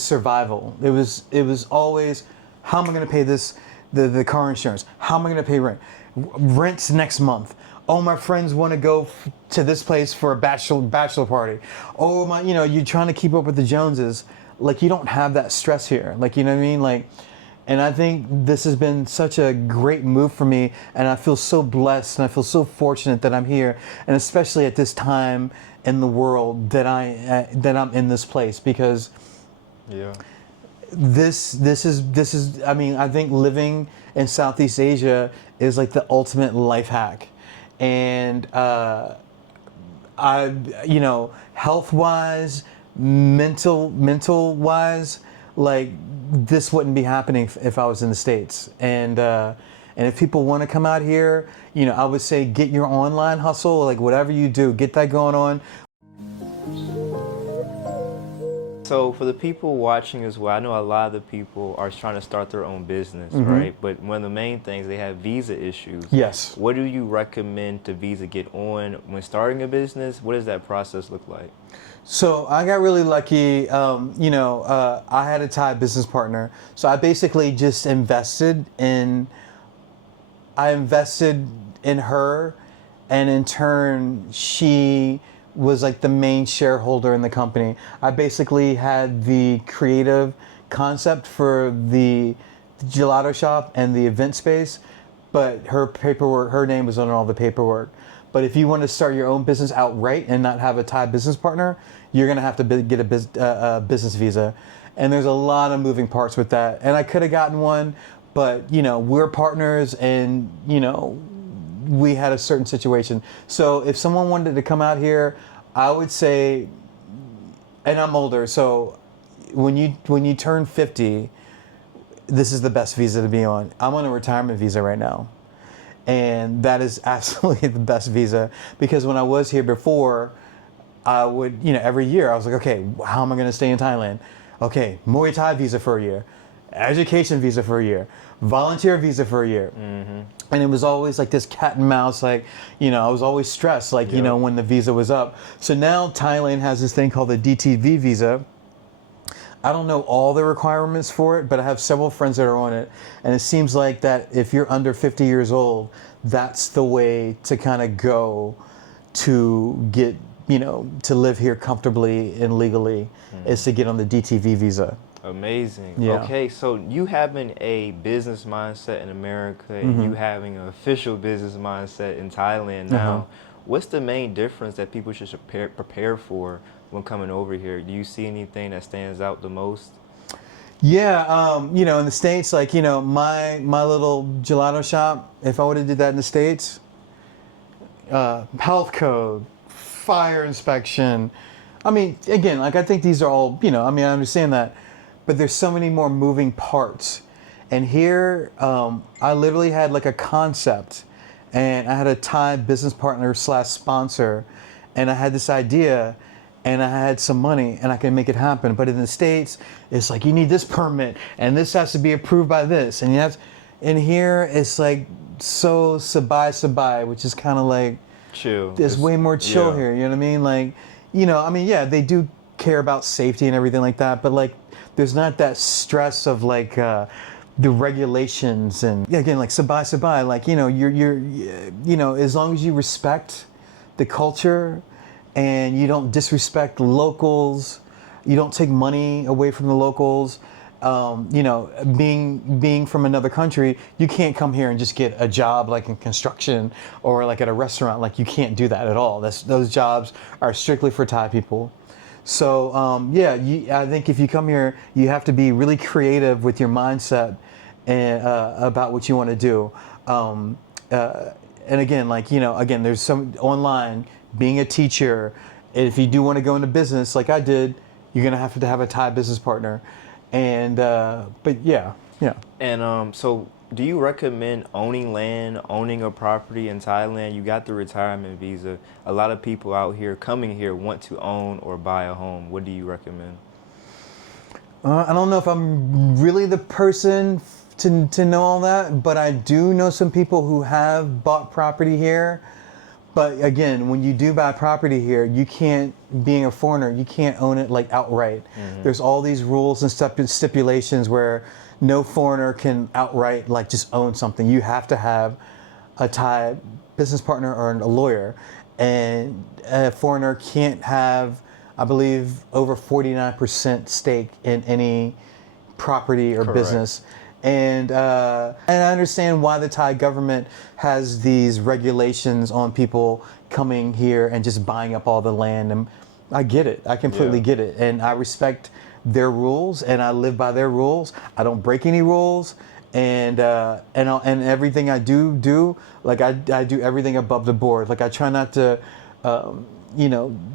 survival. It was always, how am I going to pay the car insurance? How am I going to pay rent? Rent's next month. Oh, my friends want to go to this place for a bachelor party. Oh, you're trying to keep up with the Joneses. Like, you don't have that stress here. Like, you know what I mean? Like, and I think this has been such a great move for me, and I feel so blessed and I feel so fortunate that I'm here, and especially at this time in the world that I'm in this place, because this is I mean, I think living in Southeast Asia is like the ultimate life hack. And health wise, mental wise, like this wouldn't be happening if I was in the States. And if people want to come out here, I would say get your online hustle, like whatever you do, get that going on. So for the people watching as well, I know a lot of the people are trying to start their own business, right? But one of the main things, they have visa issues. Yes. What do you recommend to visa get on when starting a business? What does that process look like? So I got really lucky. I had a Thai business partner. So I basically just invested in her, and in turn, she was like the main shareholder in the company. I basically had the creative concept for the gelato shop and the event space, but her name was on all the paperwork. But if you want to start your own business outright and not have a Thai business partner, you're going to have to get a business visa. And there's a lot of moving parts with that. And I could have gotten one, but we're partners, and we had a certain situation. So if someone wanted to come out here, I would say, and I'm older, so when you turn 50, this is the best visa to be on. I'm on a retirement visa right now. And that is absolutely the best visa, because when I was here before, I would, every year I was like, okay, how am I going to stay in Thailand? Okay, Muay Thai visa for a year, education visa for a year, volunteer visa for a year. And it was always like this cat and mouse, like, I was always stressed, like, when the visa was up. So now Thailand has this thing called the DTV visa. I don't know all the requirements for it, but I have several friends that are on it, and it seems like that if you're under 50 years old, that's the way to kind of go to get, to live here comfortably and legally, is to get on the DTV visa. Amazing. Yeah. Okay, so you having a business mindset in America and you having an official business mindset in Thailand now, what's the main difference that people should prepare for when coming over here? Do you see anything that stands out the most? Yeah, in the States, like, my little gelato shop, if I would have did that in the States, health code, fire inspection. I mean, again, like, I think these are all, I understand that, but there's so many more moving parts. And here, I literally had like a concept, and I had a Thai business partner / sponsor, and I had this idea, and I had some money, and I can make it happen. But in the States, it's like, you need this permit, and this has to be approved by this, and and here it's like so sabai, which is kind of like Chill. it's way more chill here. You know what I mean? Like, yeah, they do care about safety and everything like that, but like, there's not that stress of like the regulations and again, like sabai, like, you're as long as you respect the culture and you don't disrespect locals, you don't take money away from the locals. Being from another country, you can't come here and just get a job like in construction or like at a restaurant. Like, you can't do that at all. Those jobs are strictly for Thai people. So I think if you come here, you have to be really creative with your mindset and about what you want to do. And again, like, again, there's some online, being a teacher. If you do want to go into business, like I did, you're gonna have to have a Thai business partner. And but yeah. And so do you recommend owning land, owning a property in Thailand? You got the retirement visa. A lot of people out here coming here want to own or buy a home. What do you recommend? I don't know if I'm really the person to know all that, but I do know some people who have bought property here. But again, when you do buy property here, you can't, being a foreigner, you can't own it like outright. There's all these rules and stipulations where no foreigner can outright like just own something. You have to have a Thai business partner or a lawyer, and a foreigner can't have, I believe, over 49% stake in any property or business. And I understand why the Thai government has these regulations on people coming here and just buying up all the land. And I get it. I completely get it. And I respect their rules, and I live by their rules. I don't break any rules. And everything I do, like I do everything above the board. Like, I try not to,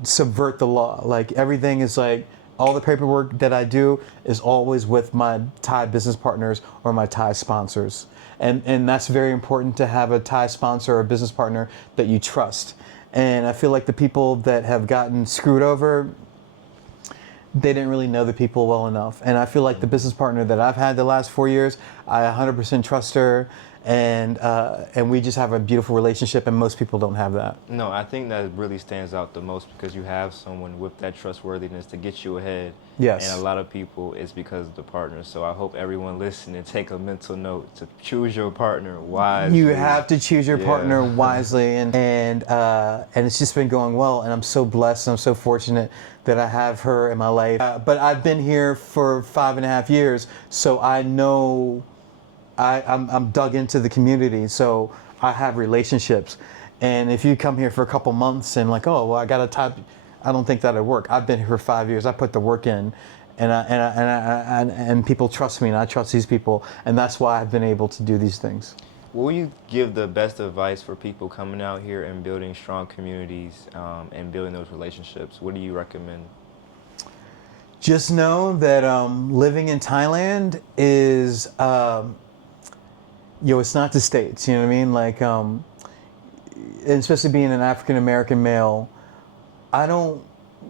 subvert the law. Like, everything is like, all the paperwork that I do is always with my Thai business partners or my Thai sponsors. And that's very important, to have a Thai sponsor or a business partner that you trust. And I feel like the people that have gotten screwed over, they didn't really know the people well enough. And I feel like the business partner that I've had the last 4 years, I 100% trust her, and we just have a beautiful relationship, and most people don't have that. No, I think that really stands out the most because you have someone with that trustworthiness to get you ahead. Yes. And a lot of people, it's because of the partner. So I hope everyone listening, take a mental note to choose your partner wisely. You have to choose your partner wisely, and it's just been going well, and I'm so blessed and I'm so fortunate that I have her in my life. But I've been here for 5.5 years, so I know I'm dug into the community, so I have relationships. And if you come here for a couple months and like, oh, well, I got to type, I don't think that'd work. I've been here for 5 years. I put the work in, and people trust me, and I trust these people, and that's why I've been able to do these things. What will you give the best advice for people coming out here and building strong communities and building those relationships? What do you recommend? Just know that living in Thailand is, it's not the States, you know what I mean? Like, and especially being an African American male, I don't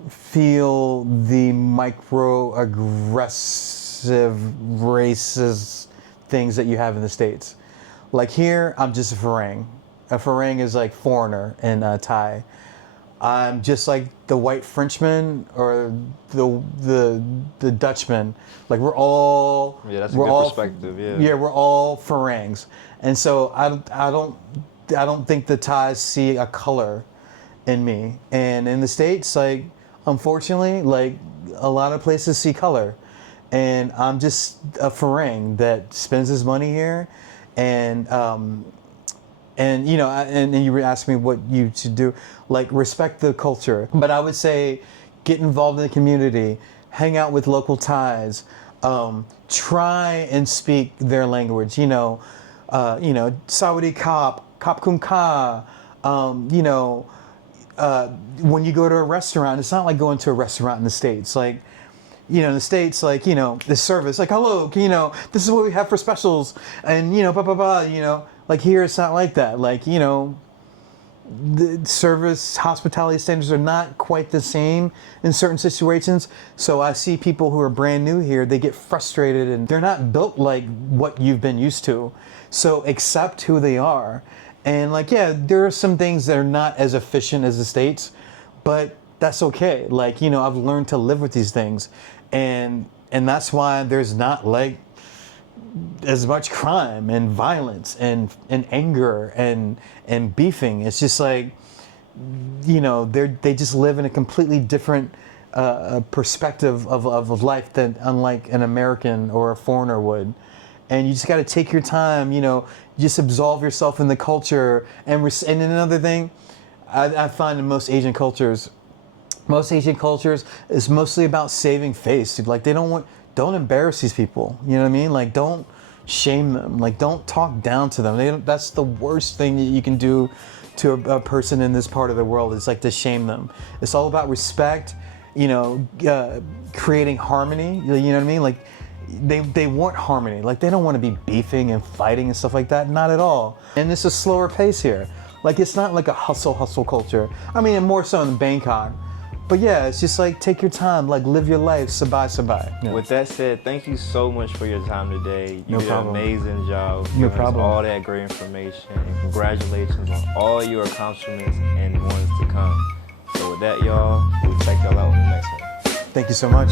feel the microaggressive racist things that you have in the States. Like, here, I'm just a Farang. A Farang is like foreigner in Thai. I'm just like the white Frenchman or the Dutchman. Like we're all that's a good perspective. Yeah, we're all Farangs, and so I don't think the Thais see a color in me. And in the States, like unfortunately, like a lot of places see color, and I'm just a Farang that spends his money here, and you know, and you were asking me what you should do, like respect the culture. But I would say get involved in the community, hang out with local Thais, try and speak their language. You know, Sawadee Kap Kum Ka. You know, when you go to a restaurant, it's not like going to a restaurant in the States. Like, you know, in the States, like, you know, the service, like, hello, you know, this is what we have for specials, and, you know, blah, blah, blah, you know. Like here, it's not like that. Like, you know, the service, hospitality standards are not quite the same in certain situations. So I see people who are brand new here, they get frustrated and they're not built like what you've been used to. So accept who they are. And like, yeah, there are some things that are not as efficient as the States, but that's okay. Like, you know, I've learned to live with these things. And that's why there's not like as much crime and violence and anger and beefing. It's just like, you know, they just live in a completely different perspective of life than unlike an American or a foreigner would. And you just got to take your time, you know, just absolve yourself in the culture. And another thing, I find in most Asian cultures is mostly about saving face. Like they don't embarrass these people. You know what I mean? Like don't shame them. Like don't talk down to them. That's the worst thing that you can do to a person in this part of the world, is like to shame them. It's all about respect, you know, creating harmony. You know what I mean? Like they want harmony. Like they don't want to be beefing and fighting and stuff like that. Not at all. And it's a slower pace here. Like it's not like a hustle culture. I mean, more so in Bangkok. But yeah, it's just like take your time, like live your life, sabai. Yeah. With that said, thank you so much for your time today. You did problem. an amazing job. No giving us problem. all that great information, and congratulations on all your accomplishments and the ones to come. So with that, y'all, we'll check y'all out in the next one. Thank you so much.